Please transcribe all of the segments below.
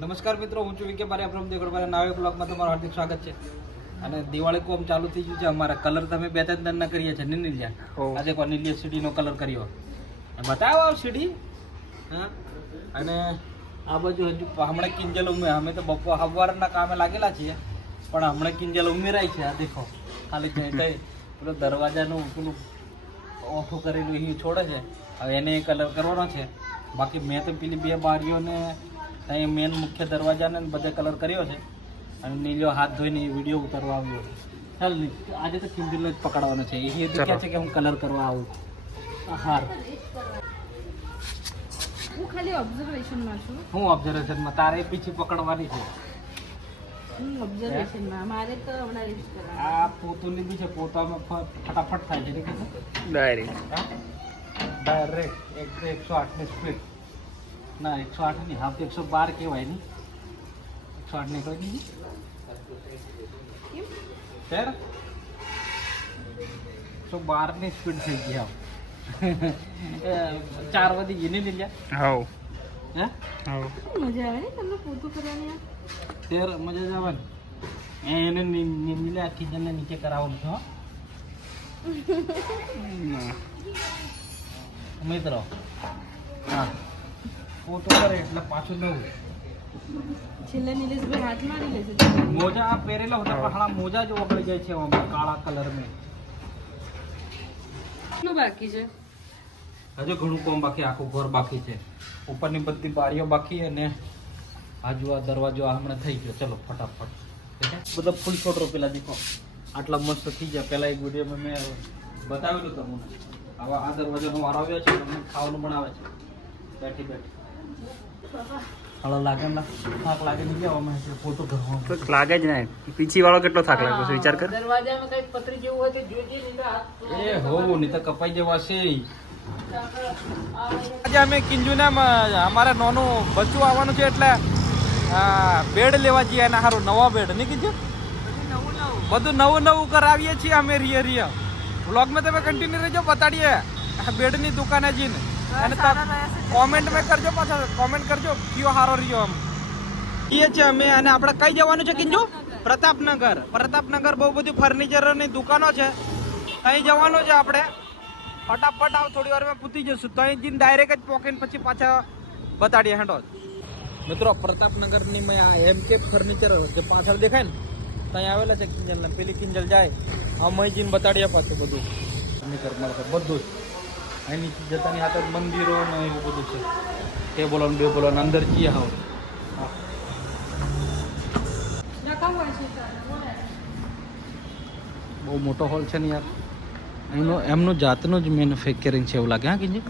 નમસ્કાર મિત્રો, હું છું વિકે બારે. આપણે દેખડવાના નવા બ્લોગમાં તમારું હાર્દિક સ્વાગત છે. અને દિવાળી કોમ ચાલુ થઈ ગયું છે. અમારા કલર તમે બે ત્રણ દંડના કરીએ છીએ નીલિયા. આજે કોઈ નીલિયા સીડીનો કલર કર્યો બતાવો સીડી. હા, અને આ બાજુ હજુ હમણાં કિંજલ અમે તો બપોર સવારના કામે લાગેલા છીએ, પણ હમણાં કિંજલ ઉમેરાય છે. આ દેખો ખાલી કઈ પેલો દરવાજાનું પેલું ઓઠું કરેલું એ છોડે છે. હવે એને કલર કરવાનો છે. બાકી મેં તો પેલી બે બારીઓને ત્યાં મેન મુખ્ય દરવાજાને બધે કલર કર્યો છે. અને નીલિયો હાથ ધોઈને વિડીયો ઉતારવા આવ્યો. ચાલ આજે તો કિંજલને જ પકડવાનો છે. એ દેખ્યા છે કે હું કલર કરવા આવું. હાર હું ખાલી ઓબ્ઝર્વેશનમાં છું. હું ઓબ્ઝર્વેશનમાં, તારે પીછી પકડવાની છે. હું ઓબ્ઝર્વેશનમાં, મારે તો હમણાં રીચ કરવાનું. આ પોતું લીધું છે. પોતામાં ફટાફટ થાય છે. કે ડાયરેક્ટ 108 ની સ્પીડ. ના 108 ની હાફ 112 કહેવાય નહીં. 108 ની કોઈ નહીં સર, 112 ની સ્પીડ થઈ ગઈ. આવ 4 વધી ગઈ નહીં લીધા. હાઉ હે મજા આવે ને તમને પોતું કરવાની? તેર મજા જ આવે ને. એને નીલે આખી જણને નીચે કરાવવાનું છે. મિત્રો હા, પોતો કરે એટલે પાછું નવું. છેલ્લે નિલેશભાઈ હાથ મારી લેશે. મોજા આ પહેરેલા હતા, પણ હાલા મોજા જ ઓગળી જાય છે આમાં કાળા કલર મેં. કેટલું બાકી છે? હજુ ઘણું કામ બાકી, આખું ઘર બાકી છે. ઉપરની બધી બારીઓ બાકી અને આજુ આ દરવાજો આ હમણાં થઈ ગયો. ચલો ફટાફટ બધા ફૂલ છોડ રોપેલા દેખો. આટલા મસ્ત થઈ ગયા. પહેલા એક વિડીયોમાં મેં બતાવેલું તમને. હવે આ દરવાજાનો વારો આવ્યો છે. તમને ખાવાનું બનાવે છે બેઠી બેઠી. હળો લાગે ના થાક લાગે નહીં આવવામાં છે. ફોટો ઘરમાં તો લાગે જ ને. પીછી વાળો કેટલો થાક લાગે છે વિચાર કર. દરવાજામાં કઈ પતરી જેવું હોય તો જોજે. એ હો નહીં તો કપાઈ જવા છે. આજે અમે કિંજુને અમારે નાનું બચ્ચું આવવાનું છે એટલે બેડ લેવા જઈએ. અને સારું નવા બેડ નહીં કીધું, બધું નવું નવું કરાવીએ છીએ અમે. રિય વ્લોગમાં તમે કન્ટિન્યુ રહેજો, બતાડીએ બેડની દુકાને જઈને. અને કોમેન્ટ મેં કરજો, પાછા કોમેન્ટ કરજો કયો સારો રહ્યો. આમ એ છે અમે. અને આપણે કઈ જવાનું છે કિંજુ? પ્રતાપનગર. પ્રતાપનગર બહુ બધી ફર્નિચરની દુકાનો છે. અહીં જવાનું છે આપણે. ફટાફટ આવ, થોડી વારમાં પૂછી જશું. તો અહીં જઈને ડાયરેક્ટ જ પોકેટ પછી પાછા બતાડીએ. હેડો મિત્રો, પ્રતાપનગરની મેં આ MK ફર્નિચર જે પાછળ દેખાય ને ત્યાં આવેલા છે કિંજલ. પેલી કિંજલ જાય અમે જઈને બતાડીએ પાછું બધું ફર્નિચર મળશે બધું જ. અહીં નીચે જતાની હાથ મંદિરો ને એવું બધું છે. ટેબલો ને બેબલો ને અંદર જઈએ. હાવ બહુ મોટો હોલ છે ને યાર. એમનું જાતનું જ મેન્યુફેક્ચરિંગ છે એવું લાગે. હા કિંજુ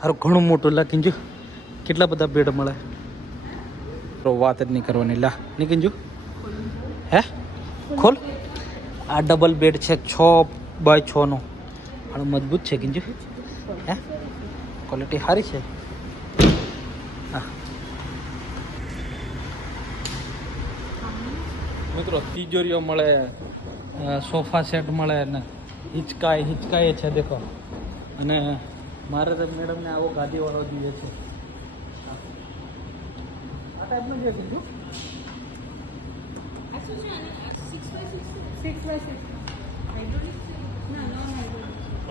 હારું ઘણું મોટું લા કિંજુ. કેટલા બધા બેડ મળે. વાત જ નહીં કરવાની લા નહીં કિંજુ. હે ખોલ. આ ડબલ બેડ છે 6x6 નો. હારું મજબૂત છે કિંજુ. હે ક્વોલિટી સારી છે. હા મિત્રો, તિજોરીઓ મળે, સોફા સેટ મળે ને હિચકાય છે દેખો. અને મારે તો મેડમને આવો ગાદીવાળો જોઈએ છે. આ ટાઈપનું છે કીધું. 6x6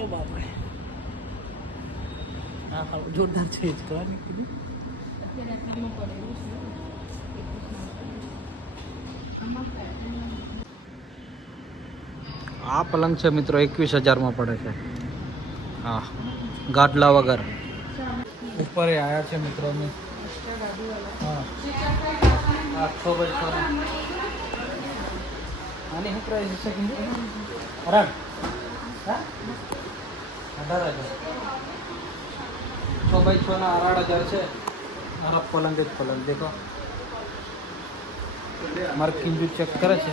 ઓ બાપરે, હા હા જોરદાર છે. હિચકા નહીં કીધું. અત્યારે આટલામાં પડેલું છે. આ પલંગ છે મિત્રો 21,000 પડે છે. હા ગાડલા વગર. ઉપર આવ્યા છે મિત્રો અમે. હા 6x6 આની શું પ્રાઇસ છે કિંજુ? હા 18,000. 6x6 ના 18,000 છે. આ પલંગ જ પલંગ દેખો. મારે કિંજુ ચેક કરે છે.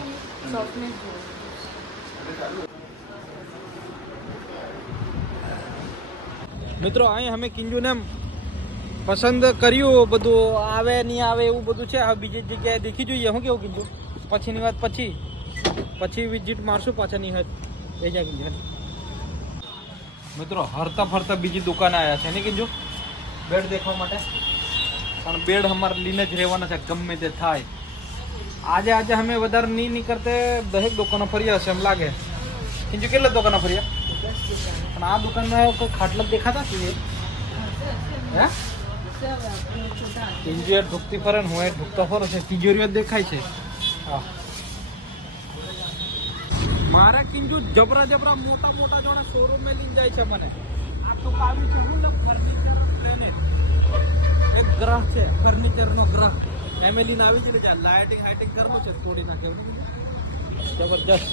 મિત્રો અહીં અમે કિંજુને પસંદ કર્યું. બધું આવે નહીં આવે એવું બધું છે. હવે બીજી જગ્યાએ દેખી જોઈએ. શું કેવું કિંજુ? પછીની વાત પછી વિઝિટ મારશું પાછા. નહીં હોય એ જાય કિંજુ. મિત્રો હરતા ફરતા બીજી દુકાને આવ્યા છે ને કિંજુ. બેડ દેખવા માટે, પણ બેડ અમારે લીને જ રહેવાના છે ગમે તે થાય. આજે અમે વધારે નહીં નીકળતે, દરેક દુકાનો ફર્યા હશે એમ લાગે. બીજું કેટલા દુકાનો ફર્યા? પણ આ દુકાનમાં કોઈ ખાટલા દેખાતા જ નહીં. હે કિંજુ ઢૂકતી ફરે ને હું એ ઢૂકતો ફરો છે, તિજોરીઓ દેખાય છે. હા મારા કિંજુ જબરા મોટા મોટા જોડે શોરૂમ માં લઈને જાય છે મને. આ તો કાવ્યું છે હું ફર્નિચર પ્લેનેટ, એક ગ્રહ છે ફર્નિચર નો ગ્રહ. ફેમિલી ને આવી જ રહી છે. લાઇટિંગ કરવું છે થોડી ના કરવું જબરજસ્ત.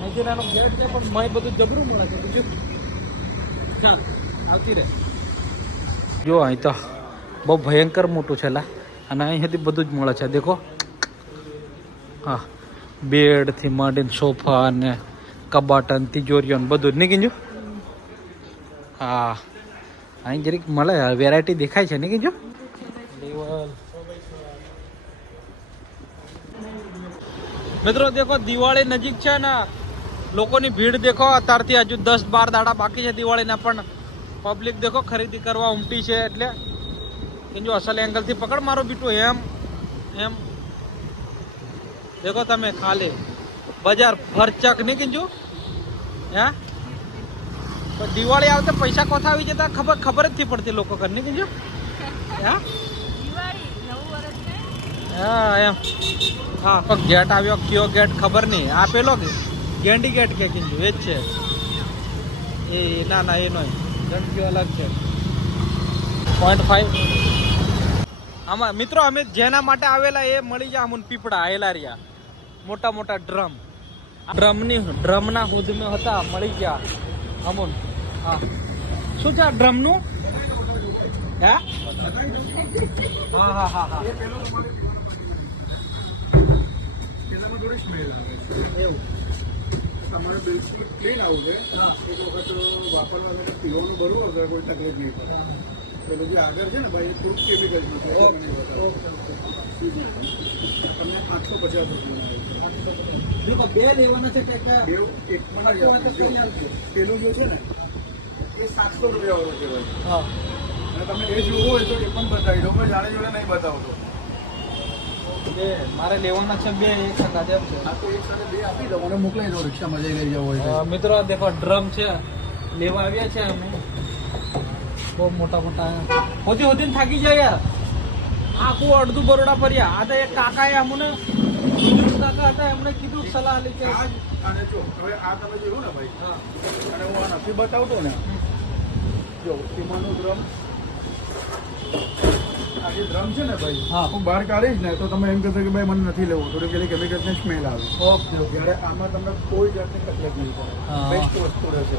મજીરાનો ગેટ છે પણ મય બધું જબરું મળે છે. બીજું ચાલ આવતી રહે. જો અહીં તો બહુ ભયંકર મોટું છે લા, અને અહીંથી બધું જ મળે છે. દેખો હા, બેડ થી માંડીને સોફા ને કબાટ ને તિજોરીઓ ને બધું જ નહીં કીધું. હા અહીં જરીક મળે, વેરાયટી દેખાય છે નહીં કીધું. મિત્રો દેખો દિવાળી નજીક છે ને, લોકોની ભીડ દેખો. અત્યારથી હજુ 10-12 દાડા બાકી છે દિવાળીના, પણ પબ્લિક દેખો ખરીદી કરવા ઉમટી છે. એટલે જો અસલ એંગલથી પકડ મારો બીટું, એમ દેખો તમે ખાલી બજાર ફરચક નહીં કીધું. હે તો દિવાળી આવતે પૈસા કોથા આવી જતા ખબર જ થી પડતી લોકો કર નહીં કીધું. હા એમ હા, પણ ગેટ આવ્યો કયો ગેટ ખબર નહીં. આ પેલો ગેંડી ગેટ કે કીધું એ જ છે. એ ના એનો ગંડકીઓ અલગ છે. 0.5 આમાં મિત્રો અમે જેના માટે આવેલા એ મળી જાય અમને. પીપળા આવેલા રહ્યા મોટા ડ્રમના હુદમાં હતા, મળી ગયા અમુન. હા શું છે ડ્રમનું? હે હા એવું તમારે બિલકુલ ક્લીન આવું છે. એક વખત વાપરવા પીવાનું બરોબર છે, કોઈ તકલીફ નહીં પડે. પેલું જે આગળ છે ને ભાઈ, એ થોડુંક કેમિકલમાં છે. તમને 850 રૂપિયા બે લેવાના છે કે પેલું જો છે ને એ 700 રૂપિયા વાળું છે ભાઈ. હા અને તમે એ જોવું હોય તો એ પણ બતાવી દો. મેં જાણે જોડે નહીં બતાવતો. મારે લેવાના છે બે એક સાથે એમ છે. આ તો એક સાથે બે આપી દો અને મોકલાઈ દો. રિક્ષામાં જઈ લઈ જવું હોય. મિત્રો દેખો ડ્રમ છે, લેવા આવ્યા છે અમે. બહુ મોટા હોતી થાકી જાય યાર. આખું અડધું બરોડા ફર્યા. આ તો એક કાકાએ અમને કાકા હતા, એમણે કીધું સલાહ લી કે અને જો હવે આ તમે જોયું ને ભાઈ, અને હું આ નથી બતાવતો ને, જો સીમાનું ડ્રમ, આ જે ડ્રમ છે ને ભાઈ, હા. હું બહાર કાઢીશ ને તો તમે એમ કહેશો કે ભાઈ મને નથી લેવું, થોડી પેલી કેમિકલની સ્મેલ આવે. ઓકે જ્યારે આમાં તમને કોઈ જાતની તકલીફ નહીં પડે. હા. બેસ્ટ વસ્તુ રહેશે.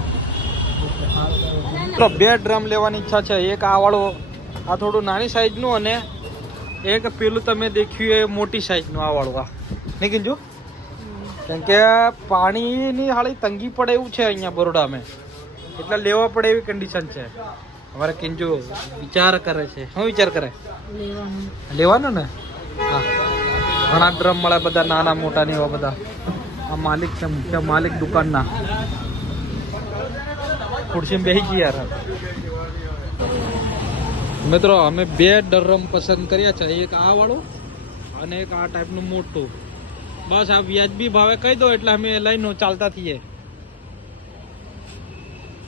મિત્રો બે ડ્રમ લેવાની ઈચ્છા છે. એક આ વાળો, આ થોડું નાની સાઈઝનું, અને એક પેલું તમે દેખ્યું એ મોટી સાઈઝનું આ વાળું. આ નહીં કીધું, કેમ કે પાણીની હાળી તંગી પડે એવું છે અહીંયા બરોડામાં, એટલે લેવા પડે એવી કન્ડિશન છે. અમારે કિંજુ વિચાર કરે છે. શું વિચાર કરે? લેવાનું ને. હા ઘણા ડ્રમ મળે, બધા નાના મોટા ને એવા બધા. આ માલિક છે, મુખ્ય માલિક દુકાનના. ખુરશીમાં બેસી ગયા યાર. મિત્રો અમે બે ડ્રમ પસંદ કર્યા છે. એક આ વાળું અને એક આ ટાઈપનું મોટું. બસ આ વ્યાજબી ભાવે કહી દો એટલે અમે લઈને ચાલતા થઈએ.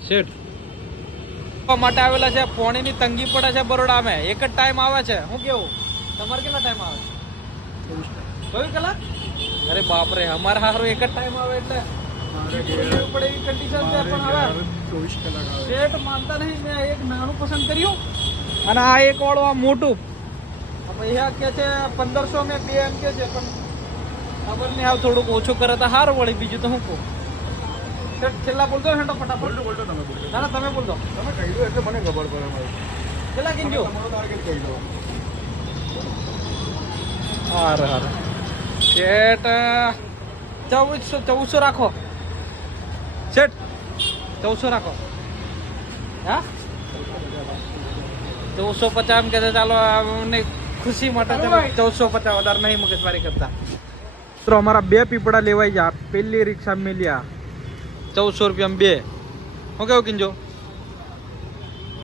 શેઠ માટે આવેલા છે. પાણીની તંગી પડે છે બરોડામાં. એક જ ટાઈમ આવે છે. શું કેવું તમારે? કેટલા ટાઈમ આવે? 24 કલાક? અરે બાપરે, અમારે હારું એક જ ટાઈમ આવે એટલે પડે એવી કન્ડિશન છે. પણ હવે 24 કલાક આવે. શેઠ માનતા નહીં. મેં એક નાનું પસંદ કર્યું અને આ એક વાળું આ મોટું. પૈસા કે છે 1500 મેં બે એમ કે છે, પણ ખબર નહીં આવ થોડુંક ઓછું કરે તો સારું વળી. બીજું તો હું કહું. છેલ્લા બોલતો હેઠો ફટાફટ. બોલતો તમે બોલો. ના ના તમે બોલ દો. તમે કહી દો એટલે મને ખબર પડે ભાઈ. કેટલા કિંજો? તમારો ટાર્ગેટ કહી દો. હારે શેઠ 1400 રાખો. શેઠ 1400 રાખો. હા 1450 એમ કે ચાલો અમને ખુશી માટે 1450, વધારે નહીં મગજમારી કરતા. તો અમારા બે પીપળા લેવાઈ જા. પેલી રિક્ષા મેલ્યા 1400 રૂપિયામાં બે. શું કેવું કિંજો?